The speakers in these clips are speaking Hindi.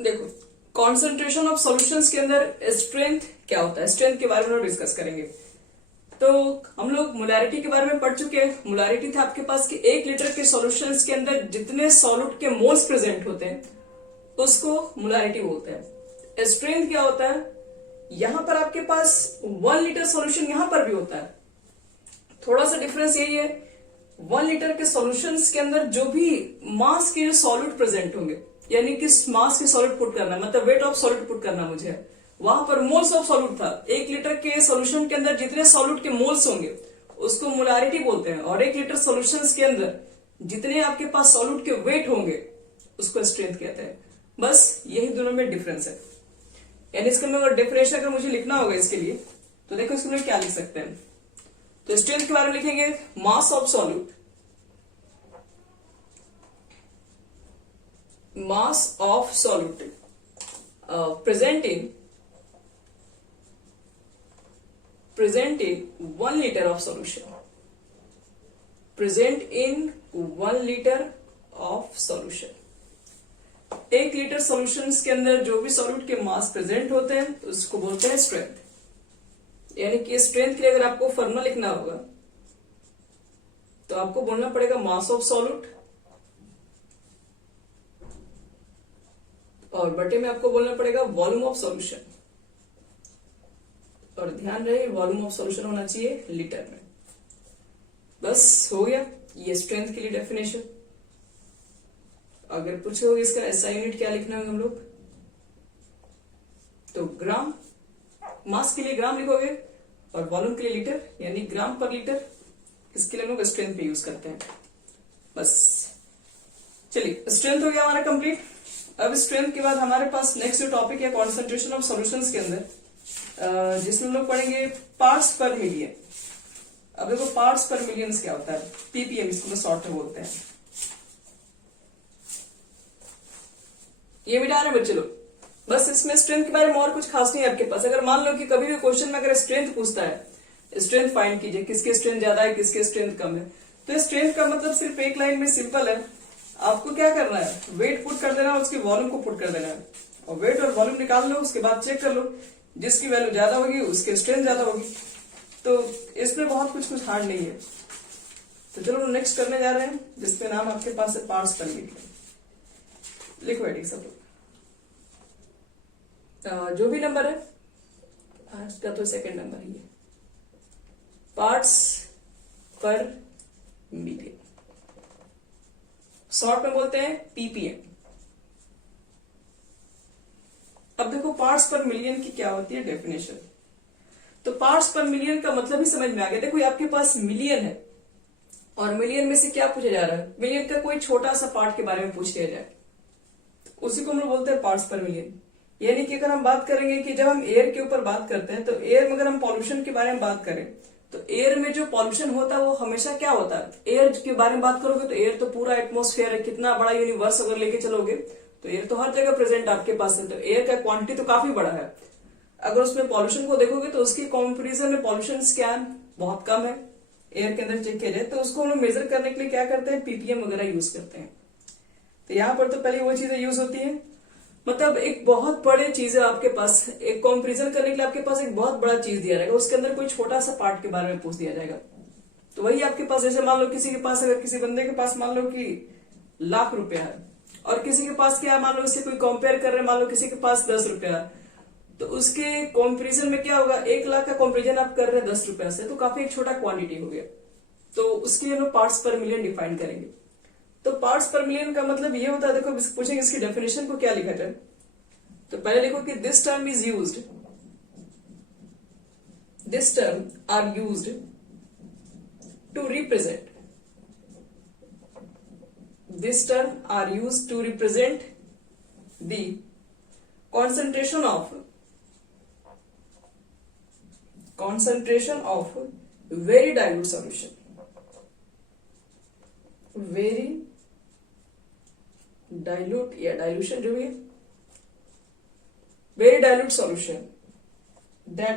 देखो, कॉन्सेंट्रेशन ऑफ सॉल्यूशंस के अंदर स्ट्रेंथ क्या होता है, स्ट्रेंथ के बारे में डिस्कस करेंगे। तो हम लोग मोलैरिटी के बारे में पढ़ चुके हैं। मोलैरिटी था आपके पास कि 1 लीटर के सॉल्यूशंस के अंदर जितने सॉल्यूट के मोल्स प्रेजेंट होते हैं उसको मोलैरिटी बोलते हैं। स्ट्रेंथ क्या होता है, यहां पर आपके पास 1 लीटर सॉल्यूशन यहां पर भी होता है, थोड़ा सा डिफरेंस यही है। 1 लीटर के सॉल्यूशंस के अंदर जो भी मास के सॉल्यूट प्रेजेंट होंगे, यानी कि मास के सॉल्यूट पुट करना, मतलब वेट ऑफ सॉल्यूट पुट करना मुझे, वहां पर मोल्स ऑफ सॉल्यूट था। 1 लीटर के सॉल्यूशन के अंदर जितने सॉल्यूट के मोल्स होंगे उसको मोलारिटी बोलते हैं, और 1 लीटर सॉल्यूशंस के अंदर जितने आपके पास सॉल्यूट के वेट होंगे उसको स्ट्रेंथ कहते हैं। बस यही दोनों में डिफरेंस है। यानी इसका अगर डेफिनेशन अगर मुझे लिखना होगा इसके लिए, तो देखो इसके लिए क्या लिख सकते हैं। तो स्ट्रेंथ के बारे में लिखेंगे mass of solute, mass of solute present in 1 liter of solution, present in 1 liter of solution। 1 litre solutions के अंदर जो भी सॉल्यूट के मास प्रेजेंट होते हैं उसको बोलते हैं स्ट्रेंथ। यानी कि स्ट्रेंथ के लिए अगर आपको फॉर्मूला लिखना होगा तो आपको बोलना पड़ेगा मास ऑफ सॉल्यूट, और बटे में आपको बोलना पड़ेगा वॉल्यूम ऑफ सॉल्यूशन। और ध्यान रहे वॉल्यूम ऑफ सॉल्यूशन होना चाहिए लीटर में। बस हो गया ये स्ट्रेंथ के लिए डेफिनेशन। अगर पूछोगे इसका एसआई यूनिट क्या लिखना है हम लोग, तो ग्राम, मास के लिए ग्राम लिखोगे और वॉल्यूम के लिए लीटर, यानी ग्राम पर लीटर। इसके लिए हम लोग स्ट्रेंथ पे यूज करते हैं। बस चलिए, स्ट्रेंथ हो गया हमारा कंप्लीट। अब स्ट्रेंथ के बाद हमारे पास नेक्स्ट जो टॉपिक है कॉन्सेंट्रेशन ऑफ सॉल्यूशंस के अंदर, जिसमें हम लोग पढ़ेंगे पार्ट्स पर मिलियन। अब देखो पार्ट्स पर मिलियन क्या होता है, पीपीएम इसको शॉर्ट में बोलते हैं। ये मिटा रहे बच्चे लोग। बस इसमें स्ट्रेंथ के बारे में और कुछ खास नहीं है आपके पास। अगर मान लो कि कभी भी क्वेश्चन में अगर स्ट्रेंथ पूछता है, स्ट्रेंथ फाइंड कीजिए, किसके स्ट्रेंथ ज्यादा है किसके स्ट्रेंथ कम है, तो स्ट्रेंथ का मतलब सिर्फ एक लाइन में सिंपल है। आपको क्या करना है, वेट पुट कर देना है, उसकी वॉल्यूम को पुट कर देना है, और वेट और वॉल्यूम निकाल लो, उसके बाद चेक कर लो, जिसकी वैल्यू ज्यादा होगी उसकी स्ट्रेंथ ज्यादा होगी। तो इसमें बहुत कुछ हार्ड नहीं है। तो चलो नेक्स्ट करने जा रहे हैं, जिसपे नाम आपके पास है पार्ट्स पर मिलियन। लिखो एडिक सब लोग। जो भी नंबर है आज का तो सेकंड नंबर ही है, पार्ट्स पर मिलियन, शॉर्ट में बोलते हैं पीपीएम। अब देखो पार्ट्स पर मिलियन की क्या होती है डेफिनेशन। तो पार्ट्स पर मिलियन का मतलब ही समझ में आ गया। देखो आपके पास मिलियन है और मिलियन में से क्या पूछा जा रहा है, मिलियन का कोई छोटा सा पार्ट के बारे में पूछ लिया जाए, उसी को हम लोग बोलते हैं पार्ट्स पर मिलियन। यानी कि अगर हम बात करेंगे कि जब हम एयर के ऊपर बात करते हैं, तो एयर में अगर हम पॉल्यूशन के बारे में बात करें, तो एयर में जो पॉल्यूशन होता है वो हमेशा क्या होता है, एयर के बारे में बात करोगे तो एयर तो पूरा एटमॉस्फेयर है, कितना बड़ा यूनिवर्स अगर लेके चलोगे तो एयर तो हर जगह प्रेजेंट आपके पास है, तो एयर का क्वांटिटी तो काफी बड़ा है। अगर उसमें पॉल्यूशन को देखोगे तो उसके कंपैरिजन में पॉल्यूशन क्या है, बहुत कम है एयर के अंदर चेक किया जाए। तो उसको हम लोग मेजर करने के लिए क्या करते हैं, पीपीएम वगैरह यूज करते हैं। तो यहाँ पर तो पहले वो चीजें यूज होती है, मतलब एक बहुत बड़े चीज है आपके पास, एक कंपैरिजन करने के लिए आपके पास एक बहुत बड़ा चीज दिया जाएगा, उसके अंदर कोई छोटा सा पार्ट के बारे में पूछ दिया जाएगा। तो वही आपके पास, जैसे मान लो किसी के पास, अगर किसी बंदे के पास मान लो कि ₹1,00,000 है, और किसी के पास क्या मान लो, उससे कोई कंपेयर कर रहे हैं, मान लो किसी के पास ₹10 है, तो उसके कंपैरिजन में क्या होगा, 1,00,000 का कंपैरिजन आप कर रहे हैं ₹10 से, तो काफी एक छोटा क्वांटिटी हो गया। तो उसके लिए हम पार्ट्स पर मिलियन डिफाइन करेंगे। तो पार्ट्स पर मिलियन का मतलब ये होता है, देखो पूछेंगे इसकी डेफिनेशन को क्या लिखा जाए, तो पहले लिखो कि this term is used, this term are used to represent, this term are used to represent the concentration of very dilute solution, very dilute या dilution जो है, very dilute solution that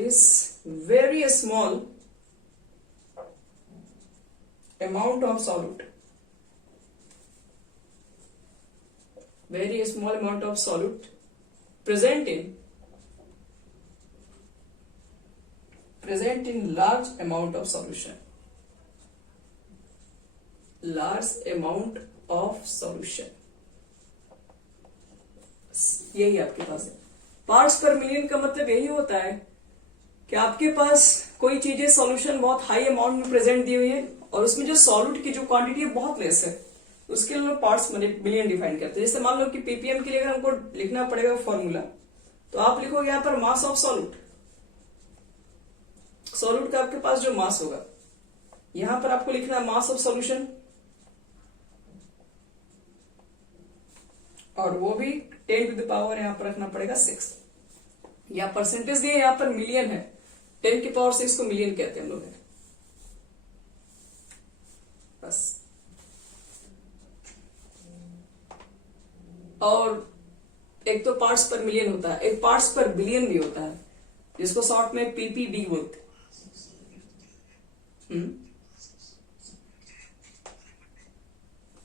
is very small amount of solute, very small amount of solute present in large amount of solution. Large amount of solution, यही आपके पास है. पार्ट्स पर मिलियन का मतलब यही होता है कि आपके पास कोई चीजें सॉल्यूशन बहुत हाई अमाउंट में प्रेजेंट दी हुई है और उसमें जो सॉल्यूट की जो क्वांटिटी है बहुत लेस है, उसके लिए पार्ट्स मिलियन डिफाइन करते हैं. जैसे मान लो कि पीपीएम के लिए अगर हमको लिखना पड़ेगा फॉर्मूला, तो आप लिखोगे यहां पर मास ऑफ सॉल्यूट. सॉल्यूट का आपके पास जो मास होगा, यहां पर आपको लिखना है मास ऑफ सॉल्यूशन, और वो भी 10 टू द पावर यहां पर रखना पड़ेगा 6. या परसेंटेज दिए यहां पर मिलियन है, 10 की पावर 6 को मिलियन कहते हैं हम लोग. बस. और एक तो पार्ट्स पर मिलियन होता है, एक पार्ट्स पर बिलियन भी होता है, जिसको शॉर्ट में पीपीबी बोलते हैं.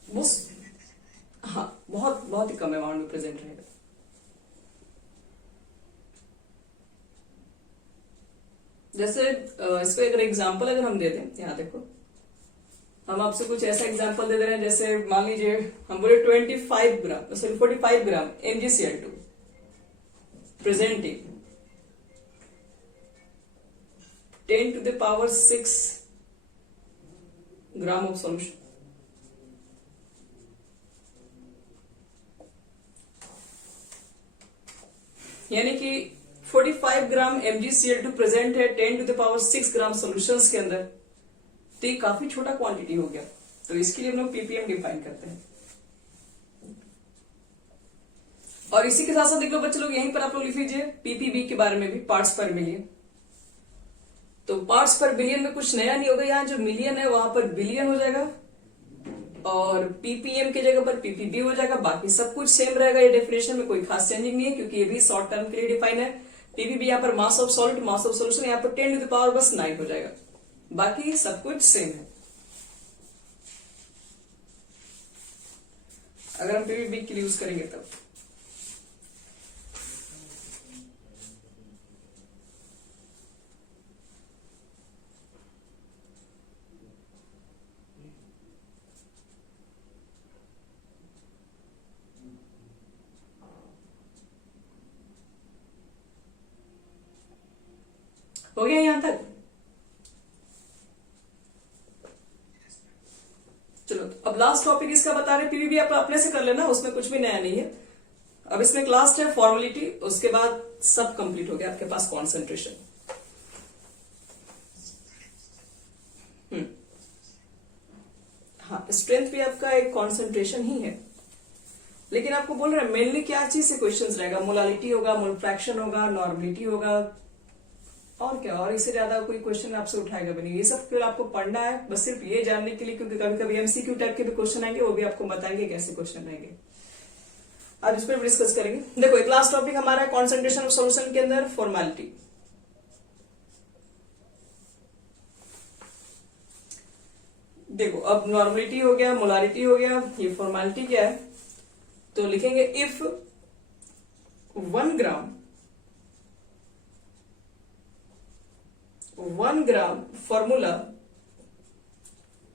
बस हाँ, बहुत बहुत ही कम अमाउंट में प्रेजेंट रहेगा. जैसे इसको एक एग्जांपल अगर हम दे दें, यहाँ देखो, हम आपसे कुछ ऐसा एग्जांपल दे दे रहे हैं. जैसे मान लीजिए हम बोले 45 gram, sorry 45 gram MgCl2 presenting 10 to the power 6 gram of solution. यानी कि 45 ग्राम MgCl2 प्रेजेंट है 10 to the power 6 gram solutions के अंदर. तो ये काफी छोटा क्वांटिटी हो गया, तो इसके लिए हम लोग पीपीएम डिफाइन करते हैं. और इसी के साथ साथ देख लो बच्चे लोग, यहीं पर आप लोग लिख लीजिए पीपीबी के बारे में भी, पार्ट्स पर मिलियन. तो पार्ट्स पर बिलियन में कुछ नया नहीं होगा, यहाँ जो मिलियन है वहां पर बिलियन हो जाएगा और पीपीएम की जगह पर पीपीबी हो जाएगा. बाकी सब कुछ सेम रहेगा, ये डेफिनेशन में कोई खास चेंजिंग नहीं है, क्योंकि ये भी शॉर्ट टर्म के लिए डिफाइन है. पीपीबी यहाँ पर mass of salt, mass of solution यहाँ पर 10 टू द पावर बस 9 हो जाएगा. बाकी सब कुछ सेम है. अगर हम पीपीबी के लिए यूज करेंगे तब. हो गया यहां तक? चलो, अब लास्ट टॉपिक इसका बता रहे. पीवीबी आप अपने से कर लेना, उसमें कुछ भी नया नहीं है. अब इसमें लास्ट है फॉर्मेलिटी, उसके बाद सब कंप्लीट हो गया आपके पास कॉन्सेंट्रेशन. हाँ, स्ट्रेंथ भी आपका एक कॉन्सेंट्रेशन ही है, लेकिन आपको बोल रहे हैं मेनली क्या चीज से क्वेश्चंस रहेगा. मोलालिटी होगा, मोल फ्रैक्शन होगा, नॉर्मलिटी होगा, और क्या. और इससे ज्यादा कोई क्वेश्चन आपसे उठाएगा भी नहीं. ये सब फिर आपको पढ़ना है बस सिर्फ ये जानने के लिए, क्योंकि कभी कभी एमसीक्यू टाइप के भी क्वेश्चन आएंगे, वो भी आपको बताएंगे कैसे क्वेश्चन आएंगे. आज इस पर डिस्कस करेंगे. देखो, एक लास्ट टॉपिक हमारा है कॉन्सेंट्रेशन ऑफ सॉल्यूशन के अंदर फॉर्मेलिटी. देखो, अब नॉर्मलिटी हो गया, मोलारिटी हो गया, ये फॉर्मेलिटी क्या है. तो लिखेंगे if 1 gram formula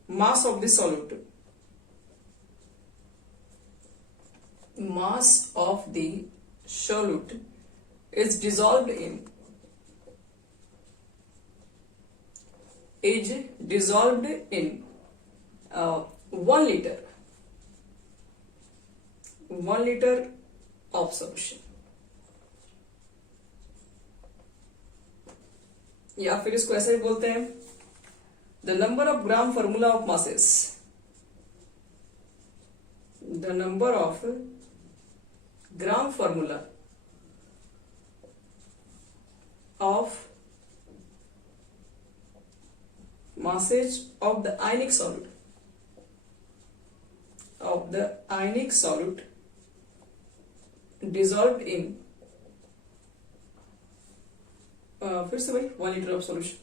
mass of the solute, mass of the solute is dissolved in 1 liter of solution. या फिर इसको ऐसे भी बोलते हैं the number of gram formula of masses, the number of gram formula of masses of the ionic solute dissolved in फिर से भाई 1 liter of solution,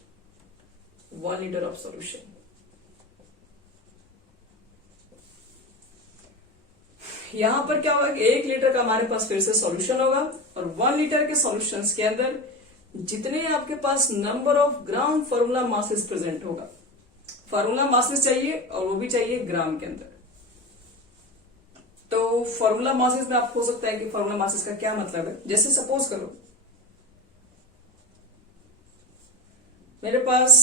1 liter of solution. यहां पर क्या होगा कि 1 लीटर का हमारे पास फिर से सॉल्यूशन होगा और 1 लीटर के सॉल्यूशंस के अंदर जितने आपके पास number of gram formula masses present होगा, फॉर्मूला मासेस चाहिए और वो भी चाहिए ग्राम के अंदर। तो फॉर्मूला मासेस में आपको हो सकता है कि फॉर्मूला मासेस का क्या मतलब है। जैसे सपोज करो मेरे पास